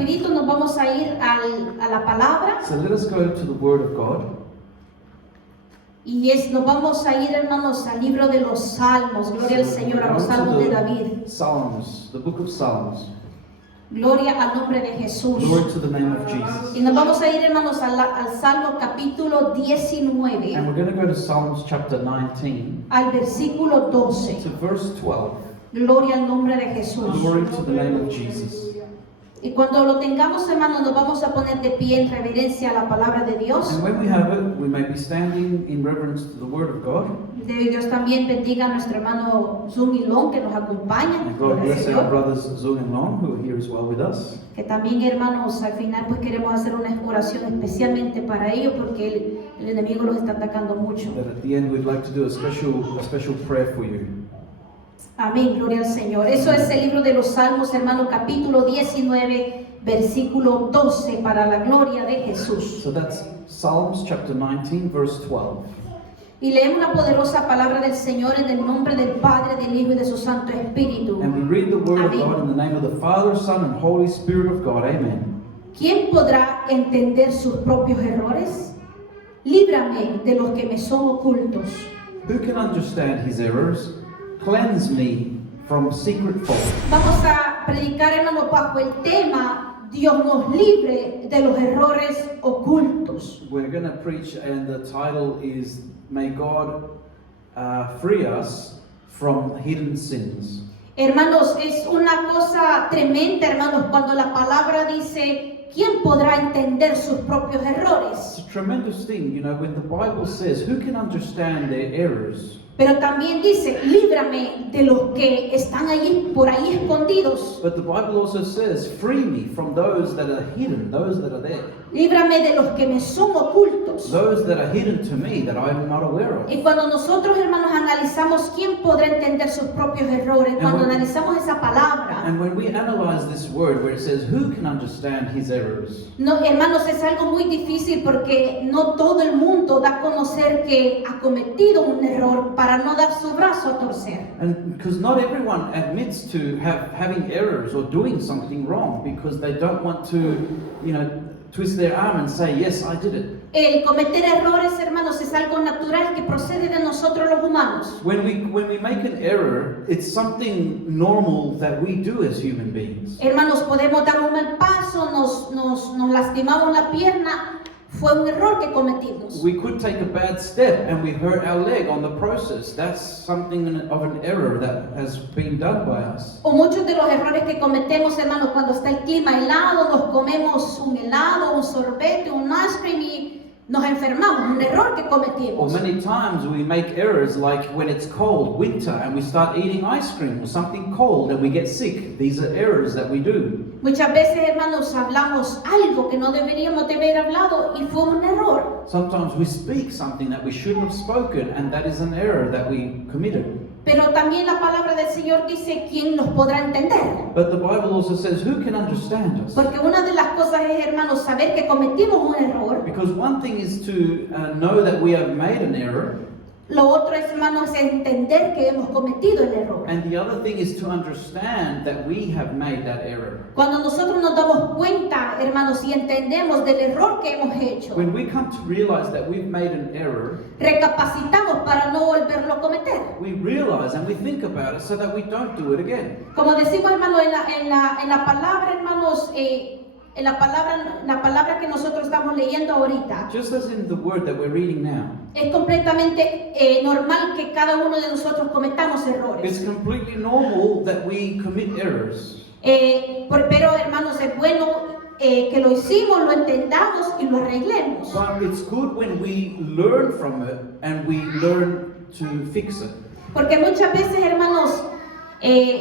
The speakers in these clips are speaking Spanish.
rapidito nos vamos a ir a la palabra. So let us go to the Word of God. Y nos vamos a ir, hermanos, al libro de los Salmos. Gloria al Señor, a los Salmos de David. Psalms, the book of Psalms. Gloria al nombre de Jesús. Glory to the name of Jesus. Y nos vamos a ir, hermanos, al Salmo capítulo 19, And we're going to go to Psalms chapter 19 al versículo 12. to verse 12. Gloria al nombre de Jesús. Glory to the name of Jesus. Y cuando lo tengamos, hermanos, nos vamos a poner de pie en reverencia a la palabra de Dios. And when we have it, we may be standing in reverence to the Word of God. Dios también bendiga a nuestro hermano Zung y Long que nos acompaña. And God bless our brothers Zung and Long who are here as well with us. Que también, hermanos, al final pues queremos hacer una oración especialmente para ellos porque el enemigo los está atacando mucho. That at the end we'd like to do a special prayer for you. Amén, gloria al Señor. Eso es el libro de los Salmos, hermano, capítulo 19, versículo 12, para la gloria de Jesús. So that's Psalms chapter 19 verse 12. Y leemos la poderosa palabra del Señor en el nombre del Padre, del Hijo y de su Santo Espíritu. And we read the word of Amén. God in the name of the Father, Son, and Holy Spirit of God. Amen. ¿Quién podrá entender sus propios errores? Líbrame de los que me son ocultos. Who can understand his errors? Cleanse me from secret fault. Vamos a predicar, hermano, bajo el tema Dios nos libre de los errores ocultos. We're going to preach, and the title is May God free us from hidden sins. Hermanos, es una cosa tremenda, hermanos, cuando la palabra dice, ¿quién podrá entender sus propios errores? It's a tremendous thing, you know, when the Bible says, who can understand their errors? Pero también dice, líbrame de los que están allí, por ahí escondidos. But the Bible also says, free me from those that are hidden, those that are there. Líbrame de los que me son ocultos. Those that are hidden to me that I am not aware of. Y cuando nosotros, hermanos, analizamos quién podrá entender sus propios errores, cuando analizamos esa palabra, And when we analyze this word where it says, who can understand his errors? no, hermanos, es algo muy difícil porque no todo el mundo da a conocer que ha cometido un error para no dar su brazo a torcer. And because not everyone admits to having errors or doing something wrong because they don't want to, you know, twist their arm and say, yes, I did it. El cometer errores, hermanos, es algo natural que procede de nosotros los humanos. When we make an error, it's something normal that we do as human beings. Hermanos, podemos dar un mal paso, nos lastimamos la pierna, fue un error que cometimos. We could take a bad step and we hurt our leg on the process. That's something of an error that has been done by us. O muchos de los errores que cometemos, hermanos, cuando está el clima helado, nos comemos un helado, un sorbete, un ice cream y nos enfermamos, un error que Or cometimos. many times we make errors like when it's cold, winter, and we start eating ice cream or something cold and we get sick. These are errors that we do. Muchas veces, hermanos, hablamos algo que no deberíamos de haber hablado y fue un error. Sometimes we speak something that we shouldn't have spoken, and that is an error that we committed. Pero también la palabra del Señor dice, ¿quién nos podrá entender? But the Bible also says, who can understand us? Porque una de las cosas es, hermanos, saber que cometimos un error. Because one thing is to know that we have made an error, Lo otro, hermanos, es entender que hemos cometido el error. and the other thing is to understand that we have made that error. Cuando nosotros nos damos cuenta, hermanos, y entendemos del error que hemos hecho, When we come to realize that we've made an error, recapacitamos para no volverlo a cometer. we realize and we think about it so that we don't do it again. Como decimos, hermanos, en la palabra, hermanos, en la palabra que nosotros estamos leyendo ahorita, Just as in the word that we're reading now, es completamente normal que cada uno de nosotros cometamos errores. it's completely normal that we commit errors. Pero, hermanos, es bueno que lo hicimos, lo entendamos y lo arreglemos. But it's good when we learn from it and we learn to fix it. Porque muchas veces, hermanos,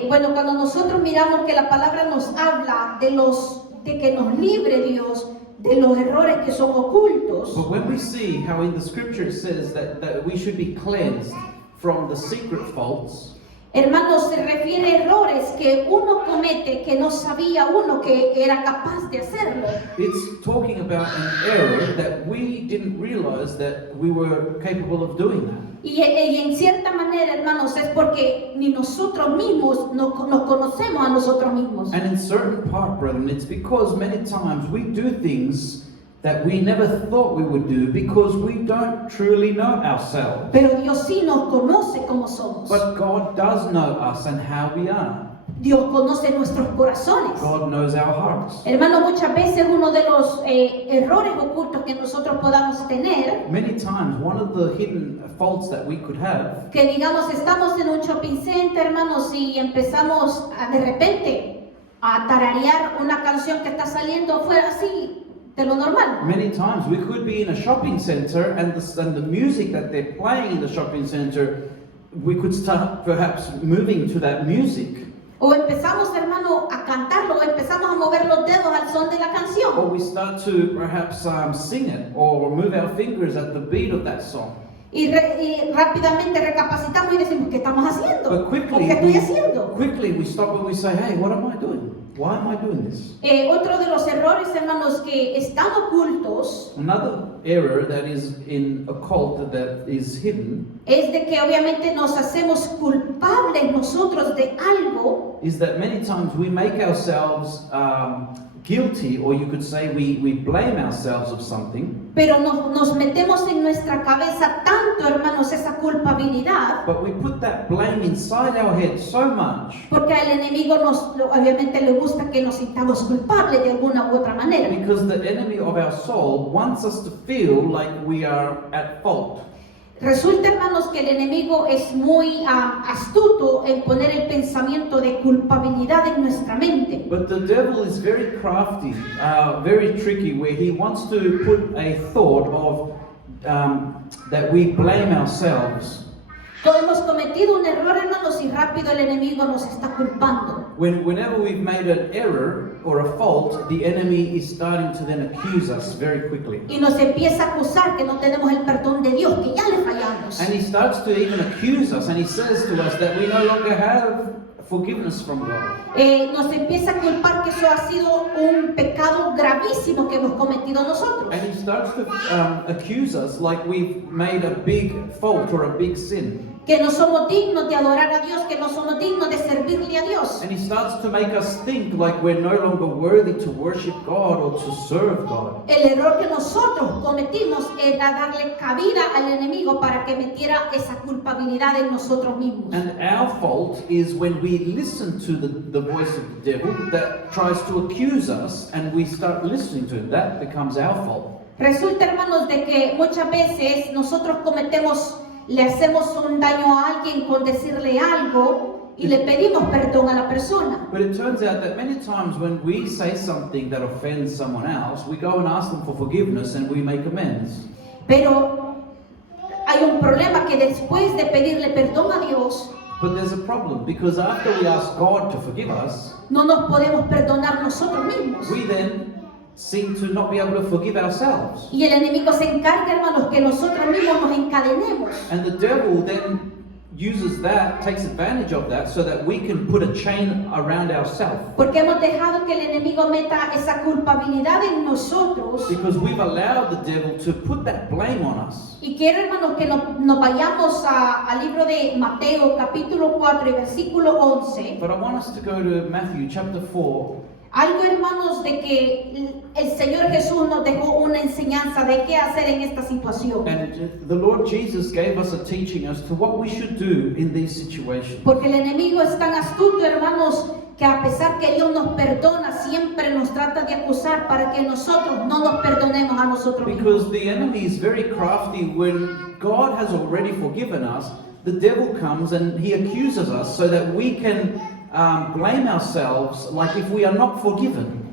cuando nosotros miramos que la palabra nos habla de que nos libre Dios de los errores que son ocultos, But when we see how in the scripture it says that we should be cleansed from the secret faults, Hermanos, se refiere a errores que uno comete que no sabía uno que era capaz de hacerlo. It's talking about an error that we didn't realize that we were capable of doing that. Y en cierta manera, hermanos, es porque ni nosotros mismos nos conocemos a nosotros mismos. And in certain part, brethren, it's because many times we do things that we never thought we would do because we don't truly know ourselves. Pero Dios sí nos conoce como somos. But God does know us and how we are. Dios conoce nuestros corazones. God knows our hearts. Hermano, muchas veces uno de los errores ocultos que nosotros podamos tener, Many times, one of the hidden faults that we could have, que digamos estamos en un shopping center, hermanos, y empezamos de repente a tararear una canción que está saliendo fuera así de lo normal. many times we could be in a shopping center and the music that they're playing in the shopping center, we could start perhaps moving to that music. O empezamos, hermano, a cantarlo, o empezamos a mover los dedos al son de la Or canción. we start to perhaps sing it or move our fingers at the beat of that song. Y rápidamente recapacitamos y decimos, ¿qué estamos haciendo? But ¿O qué estoy haciendo? quickly we stop and we say, hey, what am I doing? Why am I doing this? Otro de los errores, hermanos, que están ocultos Another error that is in a cult that is hidden es de que obviamente nos hacemos culpables nosotros de algo, is that many times we make ourselves guilty, or you could say we blame ourselves of something, pero nos metemos en nuestra cabeza tanto, hermanos, esa culpabilidad, but we put that blame inside our head so much porque al enemigo obviamente le gusta que nos sintamos culpables de alguna u otra manera. because the enemy of our soul wants us to feel like we are at fault. Resulta, hermanos, que el enemigo es muy astuto en poner el pensamiento de culpabilidad en nuestra mente. But the devil is very crafty, very tricky, where he wants to put a thought of that we blame ourselves. Todos hemos cometido un error, hermanos, y rápido el enemigo nos está culpando. Whenever we've made an error or a fault, the enemy is starting to then accuse us very quickly. Y nos empieza a acusar que no tenemos el perdón de Dios, que ya le fallamos. And he starts to even accuse us, and he says to us that we no longer have forgiveness from God. Nos empieza a culpar que eso ha sido un pecado gravísimo que hemos cometido nosotros. And he starts to accuse us like we've made a big fault or a big sin. Que no somos dignos de adorar a Dios, que no somos dignos de servirle a Dios. And he starts to make us think like we're no longer worthy to worship God or to serve God. El error que nosotros cometimos era darle cabida al enemigo para que metiera esa culpabilidad en nosotros mismos. And our fault is when we listen to the voice of the devil that tries to accuse us and we start listening to it. That becomes our fault. Resulta, hermanos, de que muchas veces nosotros le hacemos un daño a alguien con decirle algo y le pedimos perdón a la persona. But it turns out that many times when we say something that offends someone else, we go and ask them for forgiveness and we make amends. Pero hay un problema que después de pedirle perdón a Dios, But there's a problem because after we ask God to forgive us, no nos podemos perdonar nosotros mismos. we then seem to not be able to forgive ourselves. Y el enemigo se encarga, hermanos, que nosotros mismos nos encadenemos. And the devil then uses that, takes advantage of that, so that we can put a chain around ourselves. Porque hemos dejado que el enemigo meta esa culpabilidad en nosotros. Because we've allowed the devil to put that blame on us. Y quiero, hermanos, que nos vayamos al libro de Mateo, capítulo 4 y versículo 11. But I want us to go to Matthew chapter 4. Algo, hermanos, de que el Señor Jesús nos dejó una enseñanza de qué hacer en esta situación. And the Lord Jesus gave us a teaching as to what we should do in these situations. Porque el enemigo es tan astuto, hermanos, que a pesar que Dios nos perdona, siempre nos trata de acusar para que nosotros no nos perdonemos a nosotros mismos. Because the enemy is very crafty. When God has already forgiven us, the devil comes and he accuses us so that we can blame ourselves like if we are not forgiven.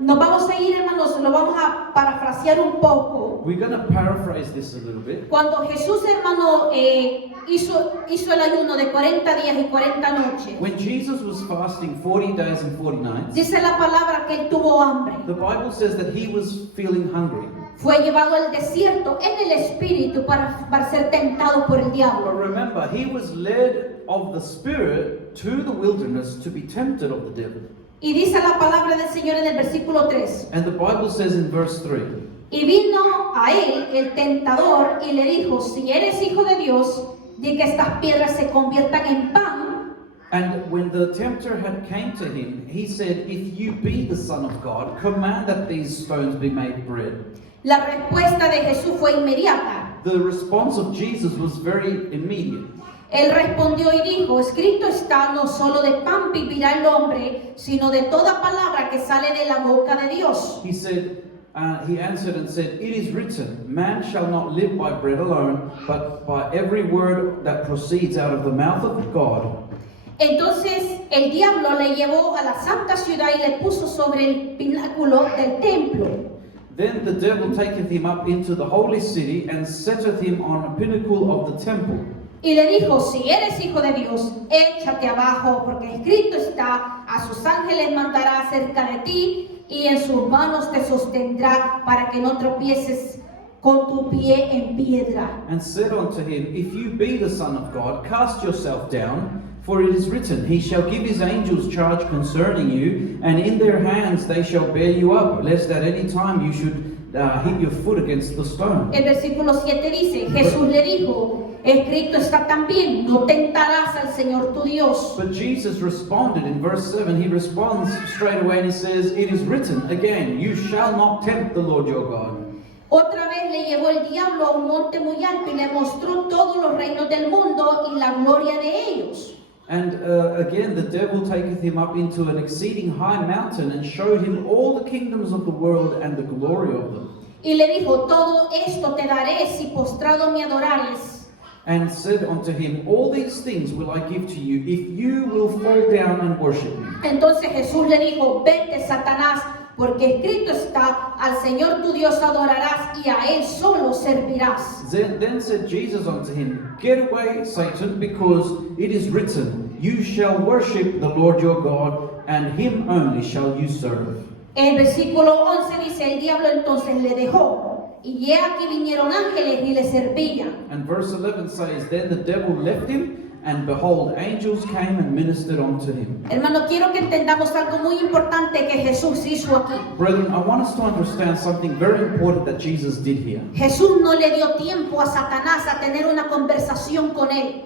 Nos vamos a ir, hermanos, lo vamos a parafrasear un poco. We're going to paraphrase this a little bit. Cuando Jesús, hermano, hizo el ayuno de 40 días y 40 noches, When Jesus was fasting 40 days and 40 nights, dice la palabra que él tuvo hambre. the Bible says that he was feeling hungry. Fue llevado al desierto en el espíritu para ser tentado por el But diablo. remember, he was led of the Spirit to the wilderness to be tempted of the devil. Y dice la palabra del Señor en el versículo 3. And the Bible says in verse 3, Y vino a él el tentador y le dijo, si eres hijo de Dios, di que estas piedras se conviertan en pan. and when the tempter had came to him, he said, If you be the Son of God, command that these stones be made bread. La respuesta de Jesús fue inmediata. The response of Jesus was very immediate. Él respondió y dijo, escrito está, no solo de pan vivirá el hombre, sino de toda palabra que sale de la boca de Dios. He answered and said, It is written, man shall not live by bread alone, but by every word that proceeds out of the mouth of God. Entonces el diablo le llevó a la santa ciudad y le puso sobre el pináculo del templo. Then the devil taketh him up into the holy city and setteth him on a pinnacle of the temple. Y le dijo, si eres hijo de Dios, échate abajo, porque escrito está, a sus ángeles mandará cerca de ti, y en sus manos te sostendrá, para que no tropieces con tu pie en piedra. And said unto him, If you be the Son of God, cast yourself down, for it is written, He shall give His angels charge concerning you, and in their hands they shall bear you up, lest at any time you should hit your foot against the stone. El versículo 7 dice, Jesús le dijo, escrito está también, no tentarás al Señor tu Dios. But Jesus responded in verse 7, he responds straight away and he says, It is written again, you shall not tempt the Lord your God. Otra vez le llevó el diablo a un monte muy alto y le mostró todos los reinos del mundo y la gloria de ellos. And again the devil taketh him up into an exceeding high mountain and showed him all the kingdoms of the world and the glory of them. Y le dijo, todo esto te daré si postrado me adorares. And said unto him, All these things will I give to you, if you will fall down and worship me. Entonces Jesús le dijo, vete Satanás, porque escrito está, al Señor tu Dios adorarás y a Él solo servirás. Then said Jesus unto him, Get away, Satan, because it is written, You shall worship the Lord your God, and him only shall you serve. El versículo 11 dice, el diablo entonces le dejó, y he aquí vinieron ángeles y le servían. And verse 11 says, Then the devil left him, and behold, angels came and ministered unto him. Hermano, quiero que entendamos algo muy importante que Jesús hizo aquí. Brethren, I want us to understand something very important that Jesus did here. Jesús no le dio tiempo a Satanás a tener una conversación con él.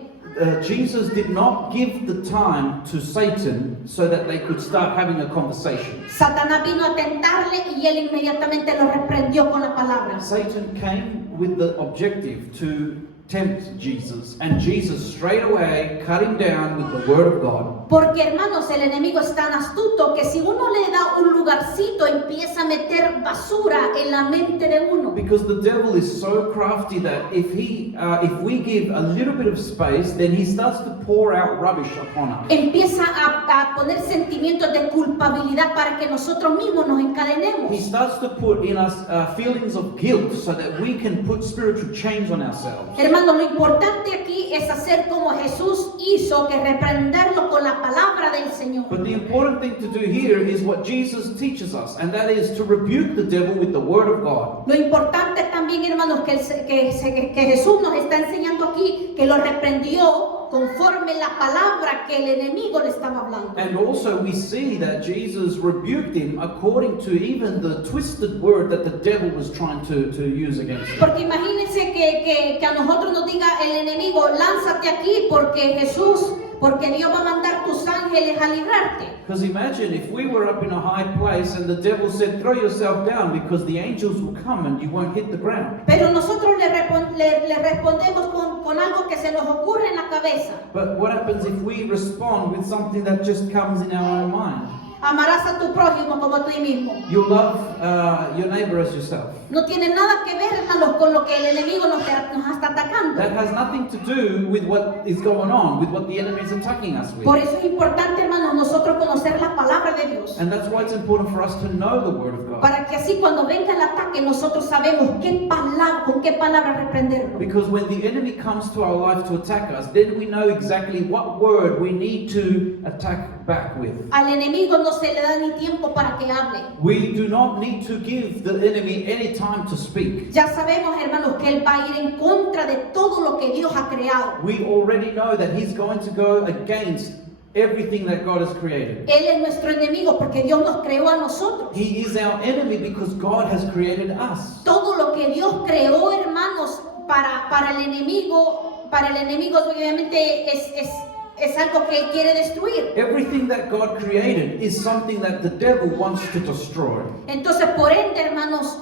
Jesus did not give the time to Satan so that they could start having a conversation. Satanás vino a tentarle y él inmediatamente lo reprendió con la palabra. Satan came with the objective to tempt Jesus, and Jesus straight away cut him down with the word of God. Porque hermanos, el enemigo es tan astuto que si uno le da un lugarcito empieza a meter basura en la mente de uno. Because the devil is so crafty that if we give a little bit of space, then he starts to pour out rubbish upon us. Empieza a poner sentimientos de culpabilidad para que nosotros mismos nos encadenemos. He starts to put in us feelings of guilt so that we can put spiritual chains on ourselves. Hermano, lo importante aquí es hacer como Jesús hizo, que reprenderlo con la palabra del Señor. But the important thing to do here is what Jesus teaches us, and that is to rebuke the devil with the word of God. Lo importante también, hermanos, que Jesús nos está enseñando aquí, que lo reprendió conforme la palabra que el enemigo le estaba hablando. And also we see that Jesus rebuked him according to even the twisted word that the devil was trying to use against him. Porque imagínense que a nosotros nos diga el enemigo, lánzate aquí porque Dios va a mandar tus ángeles a librarte. Because imagine if we were up in a high place and the devil said, throw yourself down because the angels will come and you won't hit the ground. Pero nosotros le respondemos con algo que se nos ocurre en la cabeza. But what happens if we respond with something that just comes in our own mind? Amarás a tu prójimo como a ti mismo. You love your neighbor as yourself. No tiene nada que ver, hermanos, con lo que el enemigo nos está atacando. That has nothing to do with what is going on, with what the enemy is attacking us with. Por eso es importante, hermanos, nosotros conocer la palabra de Dios. Dios. And that's why it's important for us to know the Word of God. Para que así cuando venga el ataque nosotros sabemos con qué palabra reprenderlo. Because when the enemy comes to our life to attack us, then we know exactly what word we need to attack back with. Al enemigo no se le da ni tiempo para que hable. We do not need to give the enemy any time to speak. Ya sabemos, hermanos, que él va a ir en contra de todo lo que Dios ha creado. We already know that he's going to go against everything that God has created. Él es nuestro enemigo porque Dios nos creó a nosotros. He is our enemy because God has created us. Todo lo que Dios creó, hermanos, para el enemigo obviamente es algo que él quiere destruir. Everything that God created is something that the devil wants to destroy. Entonces, por ende, hermanos,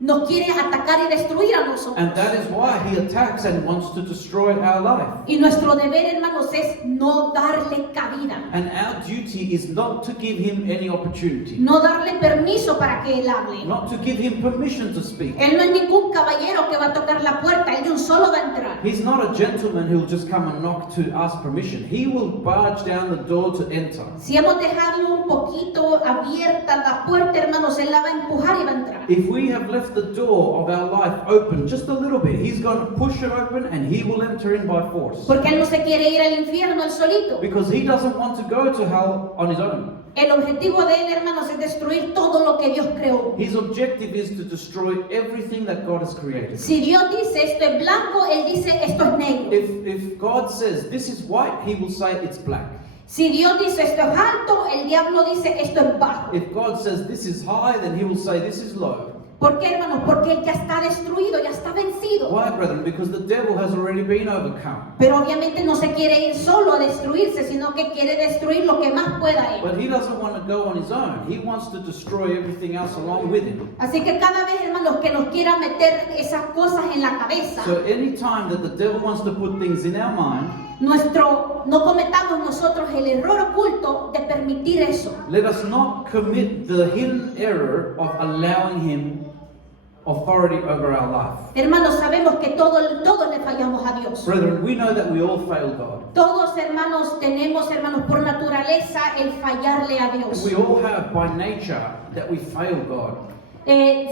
nos quiere atacar y destruir a nosotros. And that is why he attacks and wants to destroy our life. Y nuestro deber, hermanos, es no darle cabida. And our duty is not to give him any opportunity. No darle permiso para que él hable. Not to give him permission to speak. Él no es ningún caballero que va a tocar la puerta, él de un solo va a entrar. He's not a gentleman who'll just come and knock to ask permission. He will barge down the door to enter. Si hemos dejado un poquito abierta la puerta, hermanos, él la va a empujar y va a entrar. If we have left the door of our life open just a little bit, he's going to push it open and he will enter in by force. Porque él no se quiere ir al infierno él solito. Because he doesn't want to go to hell on his own. El objetivo de él, hermanos, es destruir todo lo que Dios creó. His objective is to destroy everything that God has created. Si Dios dice esto es blanco, él dice esto es negro. If God says this is white, he will say it's black. Si Dios dice esto es alto, el diablo dice esto es bajo. If God says this is high, then he will say this is low. ¿Por qué, hermanos? Porque él ya está destruido, ya está vencido. Why, brethren? Because the devil has already been overcome. Pero obviamente no se quiere ir solo a destruirse, sino que quiere destruir lo que más pueda él. But he doesn't want to go on his own. He wants to destroy everything else along with him. Así que cada vez, hermanos, que nos quiera meter esas cosas en la cabeza, So any time that the devil wants to put things in our mind, no cometamos nosotros el error oculto de permitir eso. let us not commit the hidden error of allowing him authority over our life. Hermanos, sabemos que todos le fallamos a Dios. Brethren, we know that we all fail God. Todos, hermanos, tenemos, hermanos, por naturaleza el fallarle a Dios. We all have by nature that we fail God.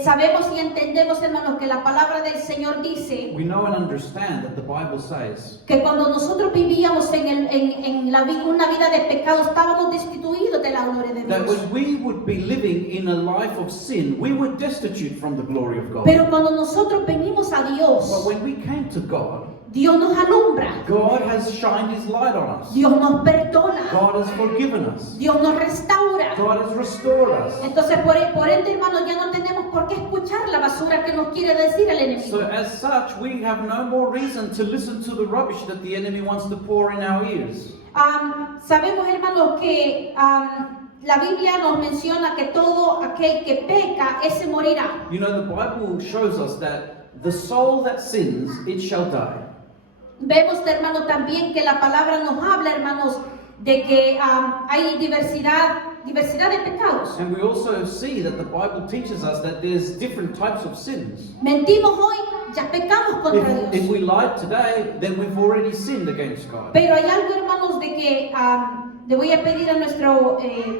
Sabemos y entendemos, hermanos, que la palabra del Señor dice We know and understand that the Bible says que cuando nosotros vivíamos una vida de pecado, estábamos destituidos de la gloria de that Dios. when we would be living in a life of sin, we were destitute from the glory of God. Pero cuando nosotros venimos a But Dios, when we came to God, Dios nos alumbra, God has shined His light on us. Dios nos perdona, God has forgiven us. Dios nos restaura. God has restored us. Entonces, por ende, hermanos, ya no tenemos por qué escuchar la basura que nos quiere decir el So enemigo. as such, we have no more reason to listen to the rubbish that the enemy wants to pour in our ears. Sabemos, hermanos, que la Biblia nos menciona que todo aquel que peca, ese morirá. You know, the Bible shows us that the soul that sins, it shall die. Vemos, hermanos, también que la palabra nos habla, hermanos, de que hay diversidad de pecados. And we also see that the Bible teaches us that there's different types of sins. Mentimos hoy, ya pecamos contra If Dios. we lied today, then we've already sinned against God. Pero hay algo, hermanos, de que le voy a pedir a nuestro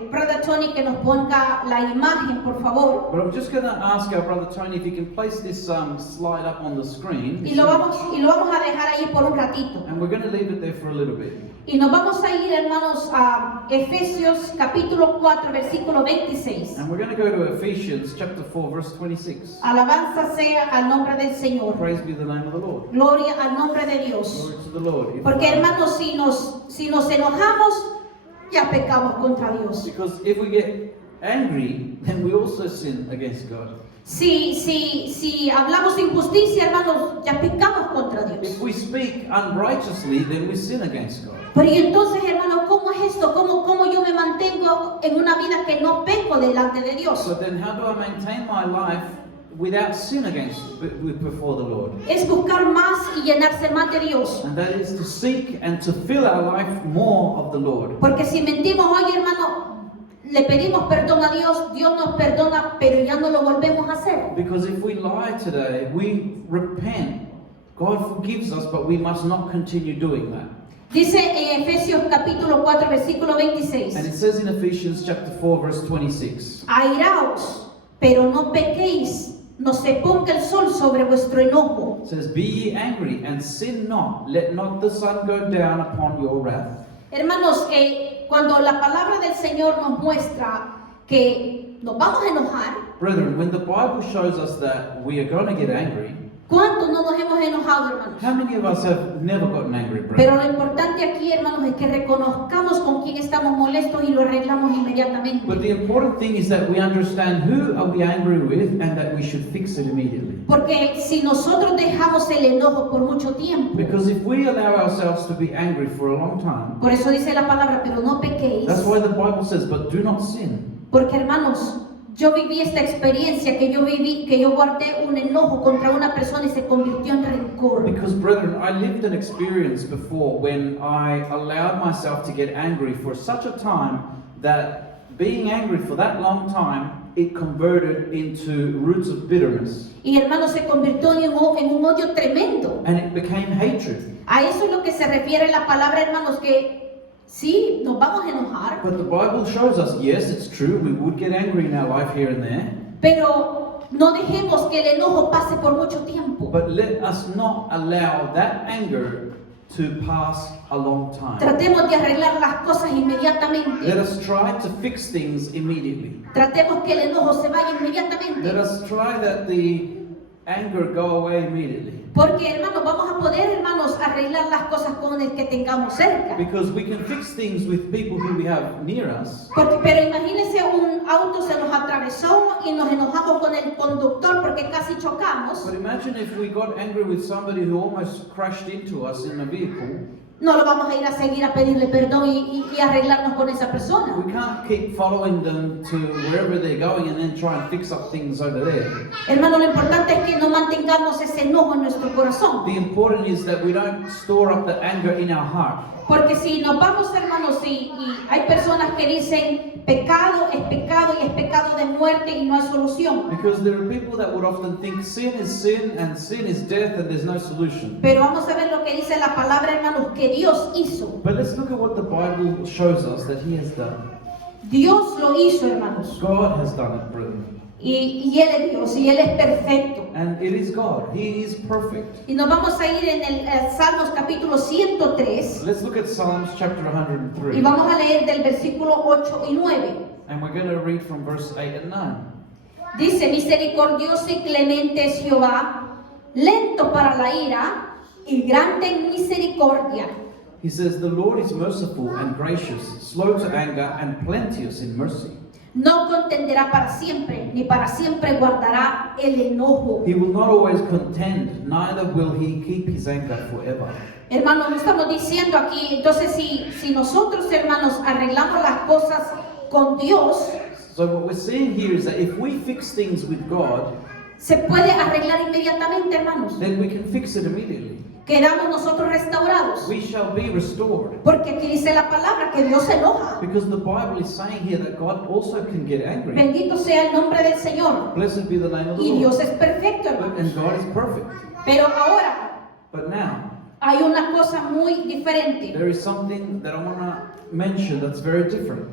brother Tony que nos ponga la imagen, por favor. But I'm just going to ask our brother Tony if he can place this slide up on the screen. Y lo vamos a dejar ahí por un ratito. And we're going to leave it there for a little bit. Y nos vamos a ir, hermanos, a Efesios capítulo 4, versículo 26. And we're going to go to Ephesians chapter 4, verse 26. Alabanza sea al nombre del Señor. Praise be the name of the Lord. Gloria al nombre de Dios. Glory to the Lord. Porque, hermanos, si nos enojamos, ya pecamos contra Dios. Because if we get angry, then we also sin against God. Si hablamos injusticia, hermanos, ya pecamos contra Dios. If we speak unrighteously, then we sin against God. Pero y entonces, hermano, ¿cómo es esto? ¿Cómo yo me mantengo en una vida que no peco delante de Dios? So then how do I maintain my life without sin before the Lord? Es buscar más y llenarse más de Dios. And that is to seek and to fill our life more of the Lord. Porque si mentimos hoy, hermano, le pedimos perdón a Dios, Dios nos perdona, pero ya no lo volvemos a hacer. Because if we lie today, we repent. God forgives us, but we must not continue doing that. Dice en Efesios capítulo 4, versículo And 26. it says in Ephesians chapter 4, verse 26. Airaos, pero no pequéis, no se ponga el sol sobre vuestro enojo. It says, Be ye angry, and sin not. Let not the sun go down upon your wrath. Hermanos, cuando la palabra del Señor nos muestra que nos vamos a enojar, Brethren, when the Bible shows us that we are going to get angry, ¿cuántos no nos hemos enojado, hermanos? how many of us have never gotten angry, Pero brethren? lo importante aquí, hermanos, es que reconozcamos con quién estamos molestos y lo arreglamos inmediatamente. But the important thing is that we understand who are we angry with and that we should fix it immediately. Porque si nosotros dejamos el enojo por mucho tiempo, Because if we allow ourselves to be angry for a long time, por eso dice la palabra, pero no pequéis. that's why the Bible says, but do not sin. Porque, hermanos, yo viví esta experiencia que yo guardé un enojo contra una persona y se convirtió en rencor. Because, brethren, I lived an experience before when I allowed myself to get angry for such a time that being angry for that long time, it converted into roots of bitterness. Y, hermanos, se convirtió en un odio tremendo. And it became hatred. A eso es lo que se refiere la palabra, hermanos, que sí, nos vamos a enojar, But the Bible shows us, yes, it's true, we would get angry in our life here and there. pero no dejemos que el enojo pase por mucho tiempo. But let us not allow that anger to pass a long time. Tratemos de arreglar las cosas Let inmediatamente. us try to fix things immediately. Tratemos que el enojo se vaya Let inmediatamente. us try that the anger go away immediately. Porque, hermanos, vamos a poder, hermanos, arreglar las cosas con el que tengamos cerca. Because we can fix things with people who we have near us. Pero imagínense, un auto se nos atravesó y nos enojamos con el conductor porque casi chocamos. But imagine if we got angry with somebody who almost crashed into us in a vehicle. No lo vamos a ir a seguir a pedirle perdón y arreglarnos con esa persona. We can't keep following them to wherever they're going and then try and fix up things over there. Hermano, lo importante es que no mantengamos ese enojo en nuestro corazón. The important is that we don't store up the anger in our heart. Porque si nos vamos, hermanos, y hay personas que dicen pecado y es pecado de muerte y no hay solución. Because there are people that would often think sin is death and there's no solution. Pero vamos a ver lo que dice la palabra, hermanos, que Dios hizo. But let's look at what the Bible shows us that He has done. Dios lo hizo, hermanos. God has done it, brethren. Y Él es Dios y Él es perfecto. And it is God. He is perfect. Y nos vamos a ir en el Salmos capítulo 103 Let's look at Psalms chapter y 103. vamos a leer del versículo 8 y 9. And we're going to read from verse 8 and 9. Dice, misericordioso y clemente es Jehová, lento para la ira y grande en misericordia. He says, The Lord is merciful and gracious, slow to anger and plenteous in mercy. No contenderá para siempre, ni para siempre guardará el enojo. He will not always contend, neither will He keep His anger forever. Hermanos, no estamos diciendo aquí, entonces si nosotros, hermanos, arreglamos las cosas con Dios, So what we're seeing here is that if we fix things with God, se puede arreglar inmediatamente, hermanos. then we can fix it immediately. Quedamos nosotros restaurados. We shall be restored. Porque aquí dice la palabra que Dios se enoja. Because the Bible is saying here that God also can get angry. Bendito sea el nombre del Señor. Blessed be the name of the Y Dios Lord. es perfecto, hermanos. And God is perfect. Pero ahora But now, hay una cosa muy diferente. there is something that I want to mention that's very different.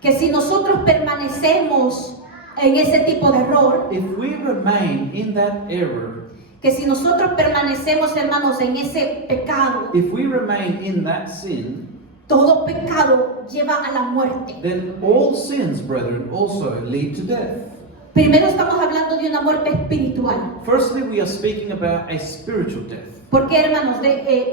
Que si nosotros permanecemos en ese tipo de error, If we remain in that error, que si nosotros permanecemos, hermanos, en ese pecado, if we remain in that sin, todo pecado lleva a la muerte. then all sins, brethren, also lead to death. Primero estamos hablando de una muerte espiritual. Firstly, we are speaking about a spiritual death. Porque, hermanos,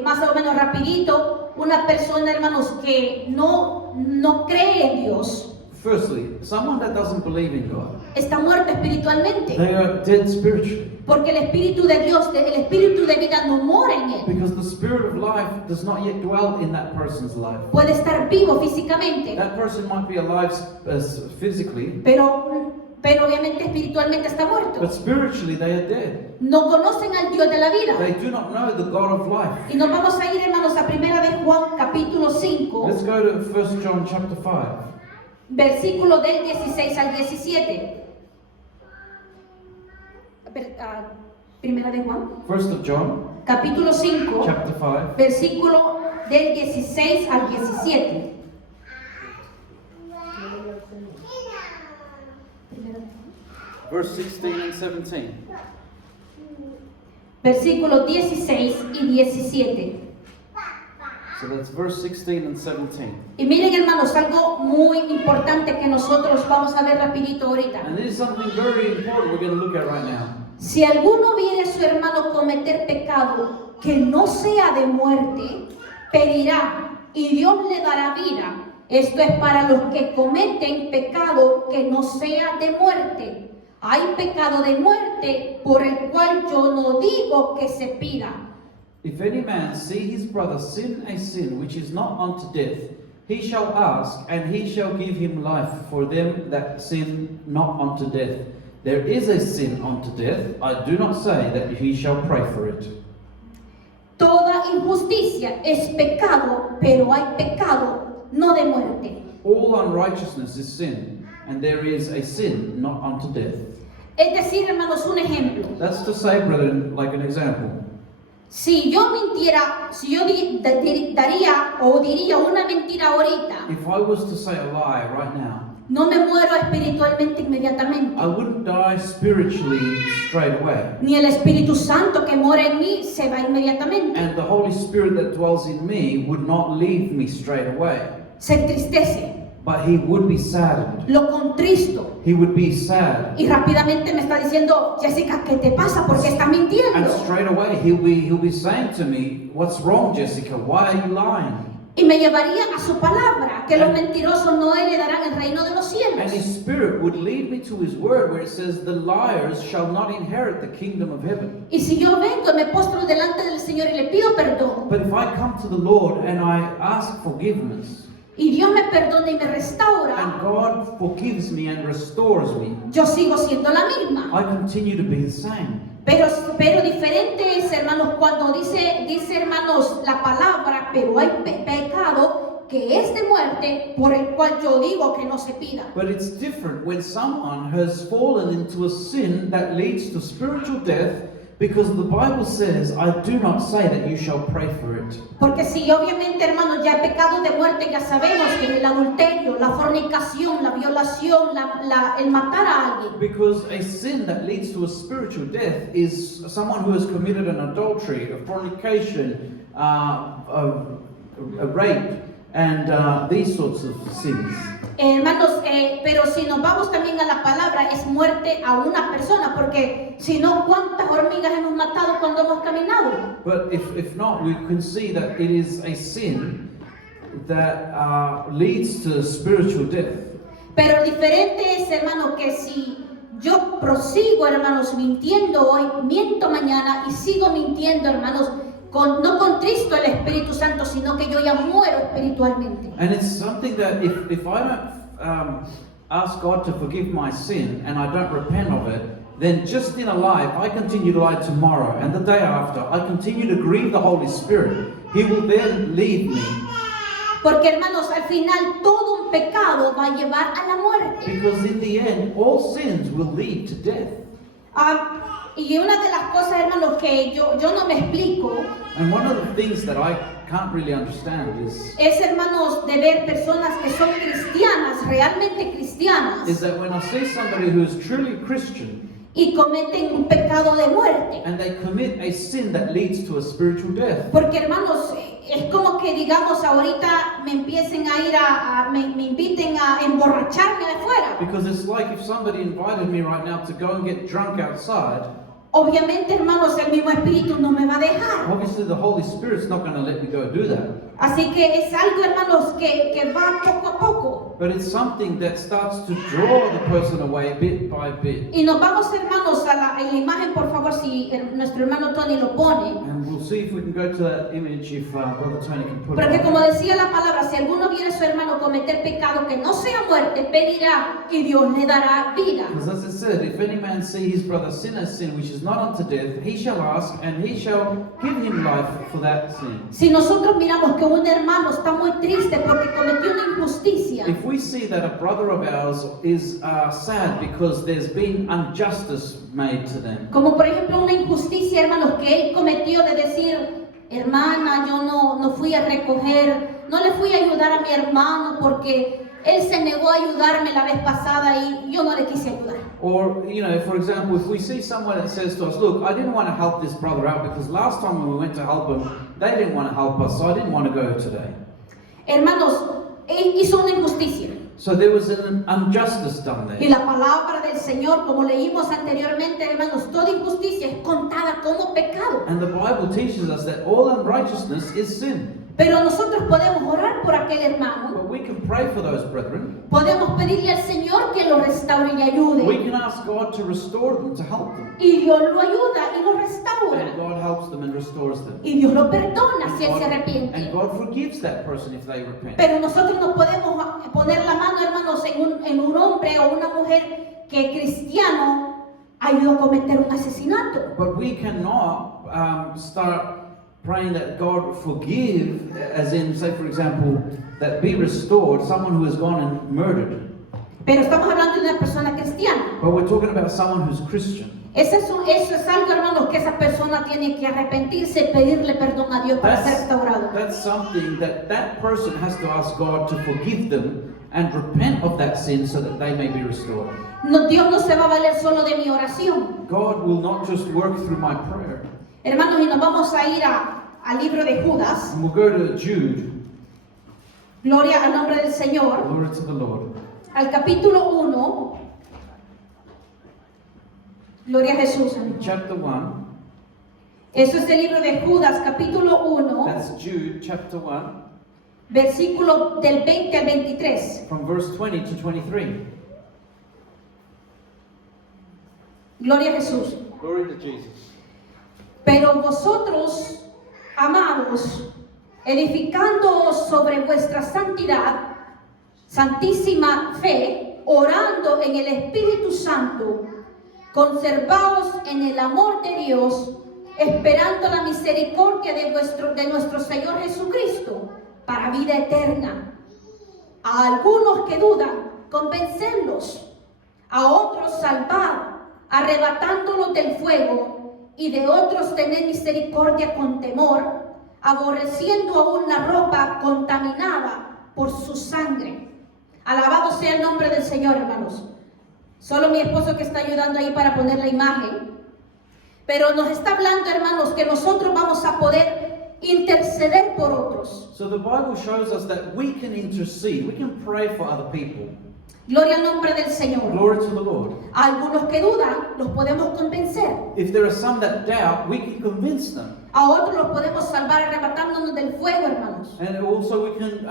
más o menos rapidito, una persona, hermanos, que no cree en Dios, Firstly, someone that doesn't believe in God, está muerto espiritualmente. they are dead spiritually. Porque el Espíritu de Dios, el Espíritu de vida no mora en él. Because the spirit of life does not yet dwell in that person's life. Puede estar vivo físicamente, That person might be alive physically, pero obviamente espiritualmente está muerto. but spiritually they are dead. No conocen al Dios de la vida. They do not know the God of life. Y nos vamos a ir, hermanos, a primera de Juan, capítulo 5, Let's go to 1 John chapter 5. versículo del 16 al 17. Primera de Juan, 1st of John, capítulo 5, chapter 5, versículo del 16 al 17. verse 16 and 17. Versículos 16 y 17. So that's verse 16 and 17. Y miren, hermanos, algo muy importante que nosotros vamos a ver rapidito ahorita. And this is something very important we're going to look at right now. Si alguno viere a su hermano cometer pecado que no sea de muerte, pedirá y Dios le dará vida. Esto es para los que cometen pecado que no sea de muerte. Hay pecado de muerte por el cual yo no digo que se pida. If any man see his brother sin a sin which is not unto death, he shall ask, and he shall give him life for them that sin not unto death. There is a sin unto death. I do not say that he shall pray for it. Toda injusticia es pecado, pero hay pecado no de muerte. All unrighteousness is sin, and there is a sin not unto death. Es decir, hermanos, un ejemplo. That's to say, brethren, like an example. Si yo mintiera, si yo daría o diría una mentira ahorita, If I was to say a lie right now, no me muero espiritualmente inmediatamente. I wouldn't die spiritually straight away. Ni el Espíritu Santo que mora en mí se va inmediatamente. And the Holy Spirit that dwells in me would not leave me straight away. Se entristece, But he would be saddened. lo contristo. He would be sad. Y rápidamente me está diciendo, Jessica, ¿qué te pasa? ¿Por qué estás And mintiendo? straight away he'll be saying to me, what's wrong, Jessica? Why are you lying? Y me llevaría a su palabra, que los mentirosos no heredarán el reino de los And cielos. his spirit would lead me to his word where it says, the liars shall not inherit the kingdom of heaven. Y si yo vengo y me postro delante del Señor y le pido perdón, But if I come to the Lord and I ask forgiveness, y Dios me perdona y me restaura, and God forgives me and restores me, yo sigo siendo la misma. I continue to be the same. Pero diferente es, hermanos, cuando dice hermanos, la palabra, pero hay pecado que es de muerte, por el cual yo digo que no se pida. But it's different when someone has fallen into a sin that leads to spiritual death, because the Bible says, I do not say that you shall pray for it. Porque si obviamente, hermanos, ya hay pecado de muerte, ya sabemos que el adulterio, la fornicación, la violación, el matar a alguien. Because a sin that leads to a spiritual death is someone who has committed an adultery, a fornication, a rape, and these sorts of sins. Hermanos, pero si nos vamos también a la palabra, es muerte a una persona, porque si no, ¿cuántas hormigas hemos matado cuando hemos caminado? But if not, we can see that it is a sin that leads to spiritual death. Pero diferente es, hermano, que si yo prosigo, hermanos, mintiendo hoy, miento mañana y sigo mintiendo, hermanos, no contristo el Espíritu Santo, sino que yo ya muero espiritualmente. And it's something that if I don't ask God to forgive my sin and I don't repent of it, then just in a lie, if I continue to lie tomorrow and the day after, I continue to grieve the Holy Spirit, He will then leave me. Porque, hermanos, al final todo un pecado va a llevar a la muerte. Because in the end, all sins will lead to death. Y una de las cosas, hermanos, que yo no me explico, And one of the things that I can't really understand es, hermanos, de ver personas que son cristianas, realmente cristianas, is that when I see somebody who is truly Christian y cometen un pecado de muerte. and they commit a sin that leads to a spiritual death. Porque, hermanos, es como que, digamos, ahorita me empiecen a ir me inviten a emborracharme afuera. Because it's like if somebody invited me right now to go and get drunk outside. Obviamente, hermanos, el mismo Espíritu no me va a dejar. Obviously, the Holy Spirit's not going to let me go do that. Así que es algo, hermanos, que va poco a poco. But it's something that starts to draw the person away bit by bit. Y nos vamos, hermanos, a la imagen, por favor, si nuestro hermano Tony lo pone. And we'll see if we can go to that image if Brother Tony can put Porque it como on. decía la palabra, si alguno viera a su hermano cometer pecado que no sea muerte, pedirá y Dios le dará vida. Because as it said, if any man see his brother sin a sin which is not unto death, he shall ask, and he shall give him life for that sin. Si nosotros miramos que un hermano está muy triste porque cometió una injusticia, If if we see that a brother of ours is sad because there's been injustice made to them, Como por ejemplo una injusticia, hermanos, que él cometió de decir, hermana, yo no fui a recoger, no le fui a ayudar a mi hermano porque él se negó a ayudarme la vez pasada y yo no le quise ayudar. or, for example, if we see someone that says to us, look, I didn't want to help this brother out because last time when we went to help him, they didn't want to help us, so I didn't want to go today. Hermanos, él hizo una injusticia. So there was an injustice done Y there. la palabra del Señor, como leímos anteriormente, hermanos, toda injusticia es contada como pecado. And the Bible teaches us that all unrighteousness is sin. Pero nosotros podemos orar por aquel hermano, But we can pray for those brethren. podemos pedirle al Señor que lo restaure y We ayude. can ask God to restore them, to help them. Y Dios lo ayuda y lo And restaura. God helps them and restores them. Y Dios lo perdona si él se And arrepiente. God forgives that person if they repent. Pero nosotros no podemos poner la mano, hermanos, en un hombre o una mujer que cristiano ayudó a cometer un asesinato. But we cannot start praying that God forgive, as in, say for example, that be restored someone who has gone and murdered. Pero estamos hablando de una persona cristiana. But we're talking about someone who's Christian. Eso es algo, hermanos, que esa persona tiene que arrepentirse y pedirle perdón a Dios para ser restaurado. That's something that person has to ask God to forgive them and repent of that sin so that they may be restored. No, Dios no se va a valer solo de mi oración. God will not just work through my prayer. Hermanos, y nos vamos a ir al libro de Judas. And we'll go to Jude. Gloria al nombre del Señor. Glory to the Lord. Al capítulo 1. Gloria a Jesús. Chapter 1. Eso es el libro de Judas, capítulo 1, That's Jude chapter 1, versículo del 20 al 23. from verse 20 to 23. Gloria a Jesús. Glory to Jesus. Pero vosotros, amados, edificándoos sobre vuestra santidad, santísima fe, orando en el Espíritu Santo, conservaos en el amor de Dios, esperando la misericordia de nuestro Señor Jesucristo para vida eterna. A algunos que dudan, convencerlos; a otros salvad, arrebatándolos del fuego; y de otros tened misericordia con temor, aborreciendo aún la ropa contaminada por su sangre. Alabado sea el nombre del Señor, hermanos. Solo mi esposo que está ayudando ahí para poner la imagen. Pero nos está hablando, hermanos, que nosotros vamos a poder interceder por otros. So the Bible shows us that we can intercede, we can pray for other people. Gloria al nombre del Señor. Glory to the Lord. A algunos que dudan, los podemos convencer. If there are some that doubt, we can convince them. A otros los podemos salvar arrebatándonos del fuego, hermanos. And also we can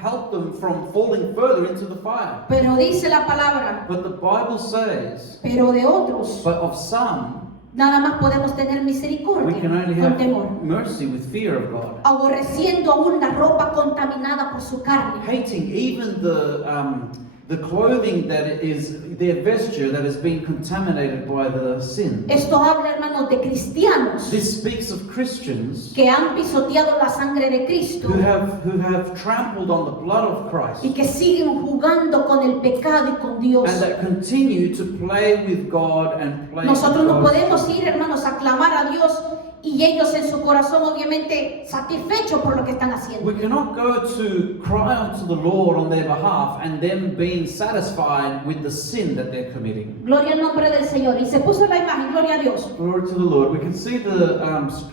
help them from falling further into the fire. Pero dice la palabra, But the Bible says, pero de otros, but of some, nada más podemos tener we misericordia can only con have temor. mercy with fear of God. Aborreciendo aún la ropa contaminada por su carne. Hating even the clothing that is their vesture that has been contaminated by the sin. Esto habla, hermanos, de cristianos This speaks of Christians que han pisoteado la sangre de Cristo who have trampled on the blood of Christ y que siguen jugando con el pecado y con Dios. and that continue to play with God and play Nosotros no with podemos God. ir, hermanos, a clamar a Dios y ellos en su corazón obviamente satisfechos por lo que están haciendo. We cannot go to cry unto the Lord on their behalf and them being satisfied with the sin that they're committing. Gloria al nombre del Señor. Y se puso la imagen, gloria a Dios. Glory to the Lord. We can see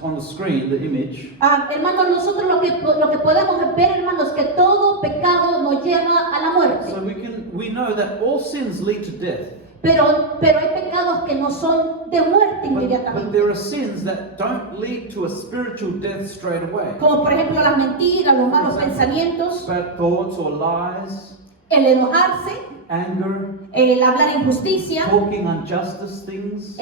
on the screen the image. Hermanos, nosotros lo que podemos ver, hermanos, que todo pecado nos lleva a la muerte. So we know that all sins lead to death. Pero hay pecados que no son de muerte But inmediatamente. there are sins that don't lead to a spiritual death straight away. Como por ejemplo las mentiras, los malos pensamientos, Bad thoughts or lies, el enojarse, anger, el hablar injusticia. talking unjustice things.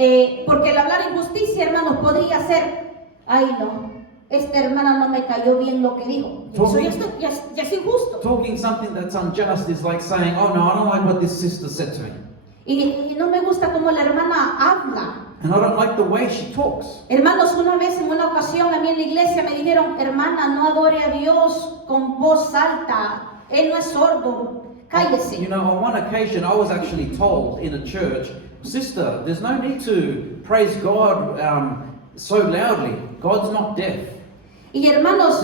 Porque el hablar injusticia, hermanos, podría ser, ay no, esta hermana no me cayó bien lo que dijo. Eso ya es injusto. Talking something that's unjust is like saying, oh no, I don't like what this sister said to me. Y no me gusta cómo la hermana habla. And I don't like the way she talks. Hermanos, una vez en una ocasión a mí en la iglesia me dijeron, hermana, no adore a Dios con voz alta. Él no es sordo. cállese. You know, on one occasion I was actually told in a church, sister, there's no need to praise God so loudly. God's not deaf. Y hermanos,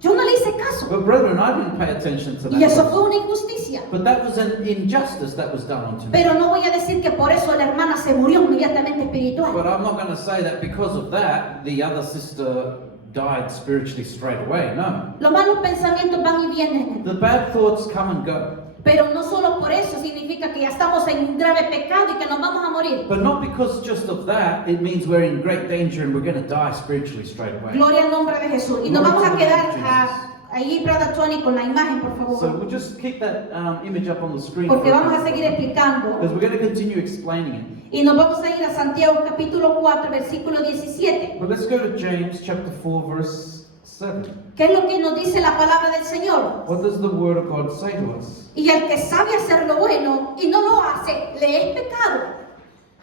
yo no le hice caso. But brethren, I didn't pay attention to Y eso that. fue una injusticia. But that was an injustice that was done unto me. Pero no voy a decir que por eso la hermana se murió inmediatamente espiritual. But I'm not going to say that because of that, the other sister died spiritually straight away. No. Los malos pensamientos van y vienen. The bad thoughts come and go. Pero no solo por eso significa que ya estamos en un grave pecado y que nos vamos a morir. But not because just of that, it means we're in great danger and we're going to die spiritually straight away. Gloria al nombre de Jesús. Y nos Glory vamos to a the quedar Lord Jesus. ahí, Brother Tony, con la imagen, por So favor. we'll just keep that image up on the screen. Porque vamos a seguir explicando. Because we're going to continue explaining it. Y nos vamos a ir a Santiago capítulo 4, versículo 17. But let's go to James chapter 4, verse 7. ¿Qué es lo que nos dice la palabra del Señor? What does the word of God say to us? Y el que sabe hacer lo bueno y no lo hace, le es pecado.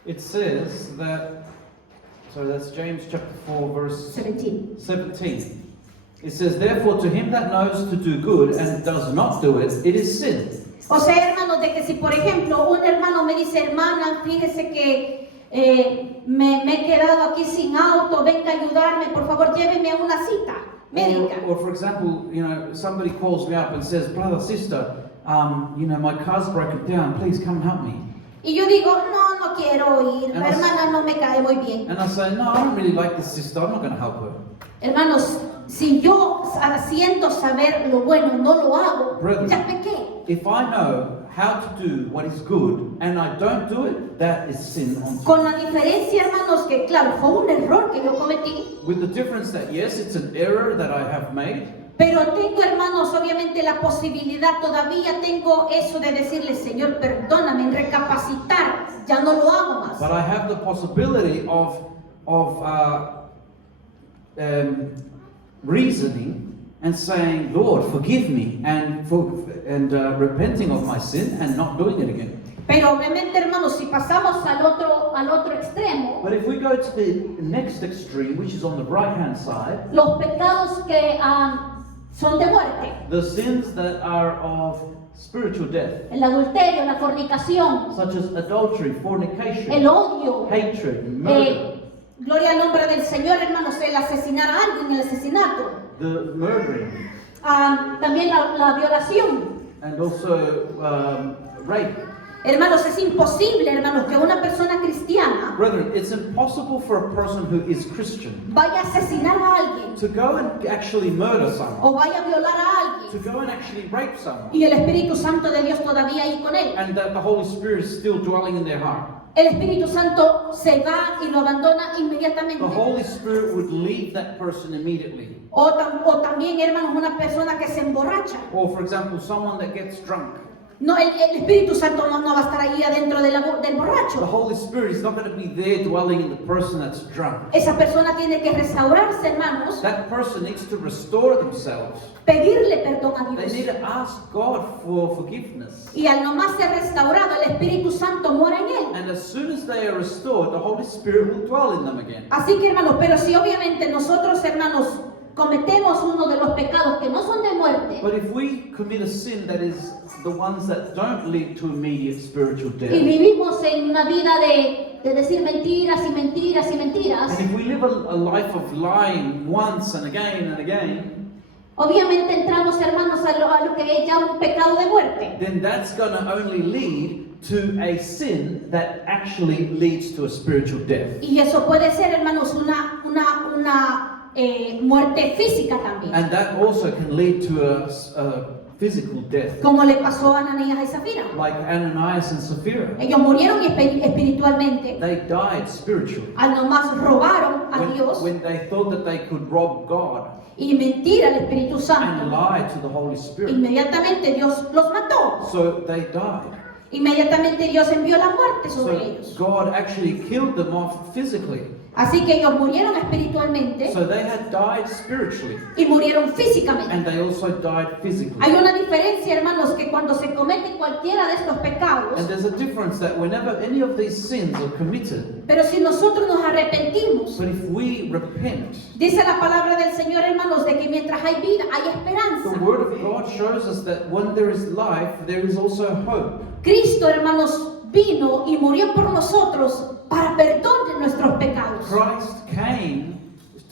It says that, so that's James chapter 4, verse 17. It says, therefore to him that knows to do good and does not do it, it is sin. O sea, hermanos, de que si por ejemplo un hermano me dice, hermana, fíjese que me he quedado aquí sin auto, venga a ayudarme, por favor lléveme a una cita médica. Or for example, you know, somebody calls me up and says, brother, sister, you know, my car's broken down, please come help me. Y yo digo, no quiero ir, la hermana no me cae muy bien. And I say, no, I don't really like this sister, I'm not going to help her. Hermanos, si yo haciendo saber lo bueno no lo hago, Brethren, ya pequé. if I know how to do what is good and I don't do it, that is sin on top. Con la diferencia, hermanos, que claro, fue un error que yo cometí, With the difference that yes, it's an error that I have made, pero tengo, hermanos, obviamente la posibilidad, todavía tengo eso de decirle, Señor, perdóname, en recapacitar, ya no lo hago más. but I have the possibility of reasoning and saying, Lord, forgive me, and repenting of my sin and not doing it again. Pero obviamente, hermanos, si pasamos al otro extremo, But if we go to the next extreme, which is on the right-hand side, los pecados que son de muerte, the sins that are of spiritual death, el adulterio, la fornicación, such as adultery, fornication, el odio, hatred, murder, gloria al nombre del Señor, hermanos, el asesinar a alguien, el asesinato, the murdering, también la violación. and also rape. Hermanos, es imposible, hermanos, que una persona cristiana Brethren, it's impossible for a person who is Christian vaya a asesinar a alguien to go and actually murder someone, o vaya a violar a to alguien go and actually rape someone, y el Espíritu Santo de Dios todavía ahí con él. and that the Holy Spirit is still dwelling in their heart. El Espíritu Santo se va y lo abandona inmediatamente. The Holy Spirit would leave that person immediately. O también, hermanos, una persona que se emborracha. Or, for example, someone that gets drunk. No, el Espíritu Santo no va a estar ahí adentro del The borracho. Holy Spirit is not going to be there dwelling in the person that's drunk. Esa persona tiene que restaurarse, hermanos, That person needs to restore themselves. pedirle perdón a They need Dios. to ask God for forgiveness. Y al nomás ser restaurado, el Espíritu Santo mora en él. And as soon as they are restored, the Holy Spirit will dwell in them again. Así que, hermanos, pero si obviamente nosotros, hermanos, cometemos uno de los pecados que no son de muerte But if we commit a sin that is the ones that don't lead to immediate spiritual y death, vivimos en una vida de decir mentiras y mentiras y mentiras, and if we live a life of lying once and again, obviamente entramos, hermanos, a lo que es ya un pecado de muerte. then that's going to only lead to a sin that actually leads to a spiritual death. Y eso puede ser, hermanos, una muerte física también, And that also can lead to a physical death, como le pasó a Ananías y Zafira. like Ananias and Sapphira. Ellos murieron espiritualmente, They died spiritually al nomás robaron a Dios when they thought that they could rob God y mentir al Espíritu and Santo. lie to the Holy Spirit. Inmediatamente Dios los mató. So they died. Inmediatamente Dios envió la muerte So sobre ellos. God actually killed them off physically. Así que ellos murieron espiritualmente So they had died spiritually, y murieron físicamente. and they also died physically. Hay una diferencia, hermanos, que cuando se comete cualquiera de estos pecados, And there's a difference that whenever any of these sins are committed, pero si nosotros nos arrepentimos, but if we repent, dice la palabra del Señor, hermanos, de que mientras hay vida, hay the esperanza. Word of God shows us that when there is life, there is also hope. Cristo, hermanos, vino y murió por nosotros para perdón de nuestros pecados. Christ came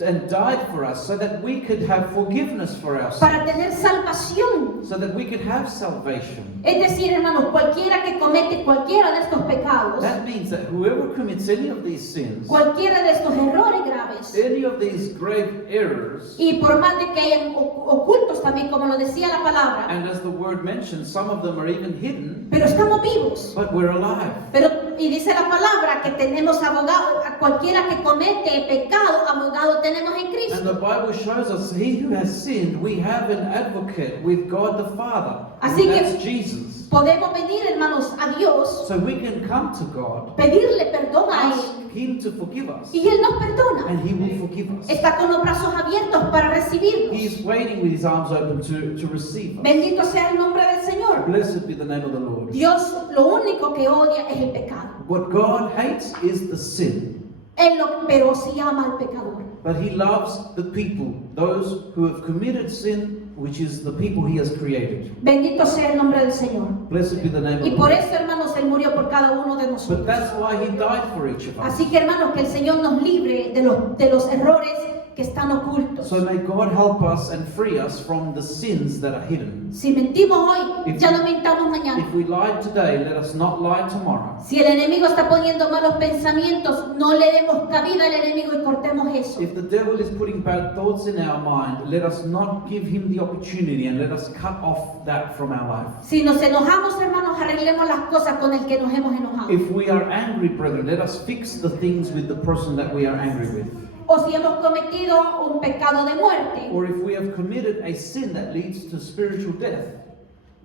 and died for us so that we could have forgiveness for our sins, Para tener salvación. so that we could have salvation. Es decir, hermanos, cualquiera que comete cualquiera de estos pecados, That means that whoever commits any of these sins, cualquiera de estos errores graves, any of these grave errors, y por más de que hayan ocultos también, como lo decía la palabra, and as the word mentions, some of them are even hidden, pero estamos vivos. but we're alive. Y dice la palabra que tenemos abogado, a cualquiera que comete pecado, abogado tenemos en And Cristo. the Bible shows us, he who has sinned, we have an advocate with God the Father. Así And que- that's Jesus. Podemos venir, hermanos, a Dios, So we can come to God, pedirle perdón a Él, ask Him to forgive us, y Él nos perdona. and He will forgive us. Está con los brazos abiertos para He recibirnos. is waiting with His arms open to receive us. Bendito sea el nombre del Señor. Blessed be the name of the Lord. Dios lo único que odia es el pecado. What God hates is the sin, Pero sí ama al pecador. but He loves the people, those who have committed sin, which is the people He has created. Bendito sea el nombre del Señor. Blessed be the name of Y the por Lord. eso, hermanos, Él murió por cada uno de But nosotros. that's why He died for each of us. Así que, hermanos, que el Señor nos libre de los errores que están ocultos. So may God help us and free us from the sins that are hidden. Si mentimos hoy, ya no mentamos mañana. If we lied today, let us not lie tomorrow. Si el enemigo está poniendo malos pensamientos, no le demos cabida al enemigo y cortemos eso. If the devil is putting bad thoughts in our mind, let us not give him the opportunity and let us cut off that from our life. Si nos enojamos, hermanos, arreglemos las cosas con el que nos hemos enojado. If we are angry, brethren, let us fix the things with the person that we are angry with. O si hemos cometido un pecado de muerte, Or if we have committed a sin that leads to spiritual death,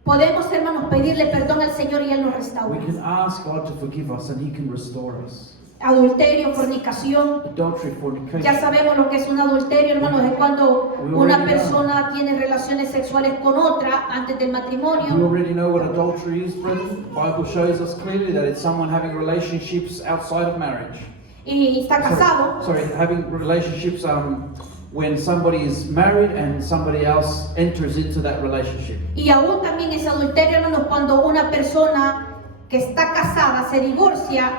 podemos, hermanos, pedirle perdón al Señor y Él nos we restaura. can ask God to forgive us and He can restore us. Adulterio, fornicación. Adultery, Ya fornication. sabemos lo que es un adulterio, hermanos, es cuando una persona tiene relaciones sexuales con otra antes del You matrimonio. already know what adultery is, brethren. The Bible shows us clearly that it's someone having relationships outside of marriage. Y está casado. Sorry, having relationships when somebody is married and somebody else enters into that relationship. Y aún también es adulterio, hermanos, cuando una persona que está casada se divorcia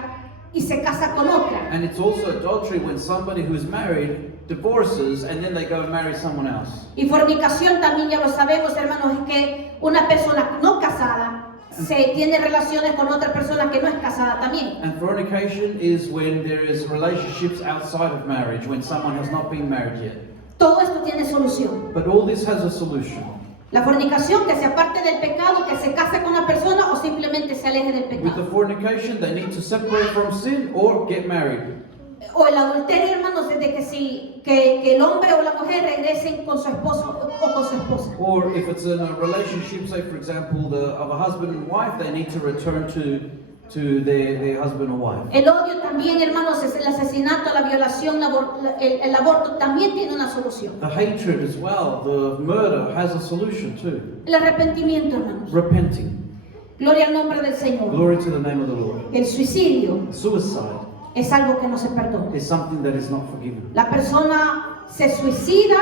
y se casa con otra. And it's also adultery when somebody who is married divorces and then they go and marry someone else. Y fornicación también ya lo sabemos, hermanos, es que una persona no casada se tiene relaciones con otra persona que no es casada también. And fornication is when there is relationships outside of marriage, when someone has not been married yet. Todo esto tiene solución. But all this has a solution. La fornicación, que se aparte del pecado, que se case con una persona o simplemente se aleje del With the pecado. fornication, they need to separate from sin or get married. O el adulterio, hermanos, es de que el hombre o la mujer regresen con su esposo o con su esposa. Or if it's in a relationship, say for example, of a husband and wife, they need to return to their husband or wife. El odio también, hermanos, es el asesinato, la violación, el aborto también tiene una solución. The hatred as well, the murder has a solution too. El arrepentimiento, hermanos. Repenting. Gloria al nombre del Señor. Glory to the name of the Lord. El suicidio Suicide es algo que no se perdona. is something that is not forgiven. La persona se suicida,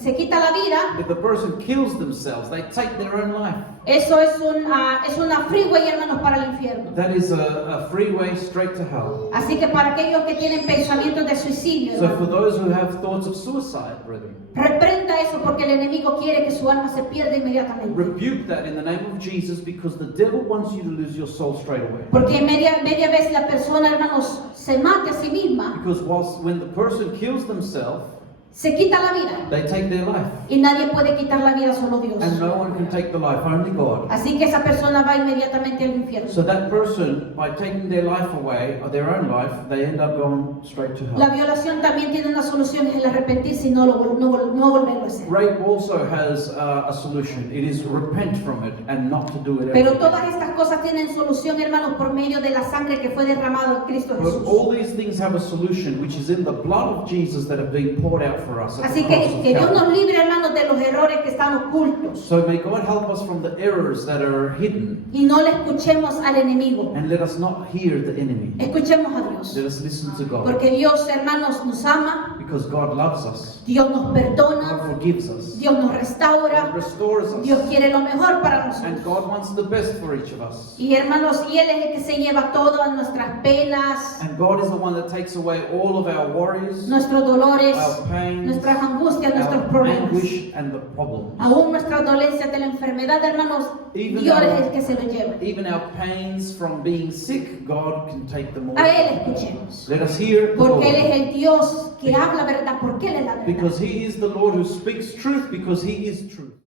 se quita la vida. If the person kills themselves, they take their own life. Eso es una freeway, hermanos, para el infierno. That is a freeway straight to hell. Así que para aquellos que tienen pensamientos de suicidio, So for hermanos, those who have thoughts of suicide, brethren, reprenda eso porque el enemigo quiere que su alma se pierda inmediatamente. rebuke that in the name of Jesus, because the devil wants you to lose your soul straight away. Porque media vez la persona, hermanos, se mate a sí misma. Because when the person kills themselves, se quita la vida. They take their life. Y nadie puede quitar la vida, solo Dios. And no one can take the life, only God. Así que esa persona va inmediatamente al infierno. So that person, by taking their life away, or their own life, they end up going straight to La hell. violación también tiene una solución, es el arrepentirse y no volverlo a hacer. Rape also has a solution. It is repent from it and not to do it ever Pero again. todas estas cosas tienen solución, hermanos, por medio de la sangre que fue derramado en Cristo But Jesús. all these things have a solution, which is in the blood of Jesus that have been poured out for us. At Así the cross of que Dios Calvary. nos libre, hermanos, de los errores que están ocultos So may God help us from the errors that are hidden, y no le escuchemos al enemigo. and let us not hear the enemy. Escuchemos a Dios. Let us listen to God, Porque Dios, hermanos, nos ama, because God loves us. Dios nos God perdona, forgives us. Dios nos God restaura, restores Dios us. quiere lo mejor para And nosotros. God wants the best for each of us. Y hermanos, y Él es el que se lleva todas nuestras penas, And God is the one that takes away all of our worries, nuestros dolores, our pains, nuestras angustias, nuestros our problemas. anguish, and the problems. Aún nuestras dolencias de la enfermedad, hermanos, Even Dios our- es el que se lo lleva. Even our pains from being sick, God can take them all. A Él escuchemos. Let us hear the Porque Él Lord. es el Dios que habla verdad, porque Él es la verdad. Because He is the Lord who speaks truth, because He is truth.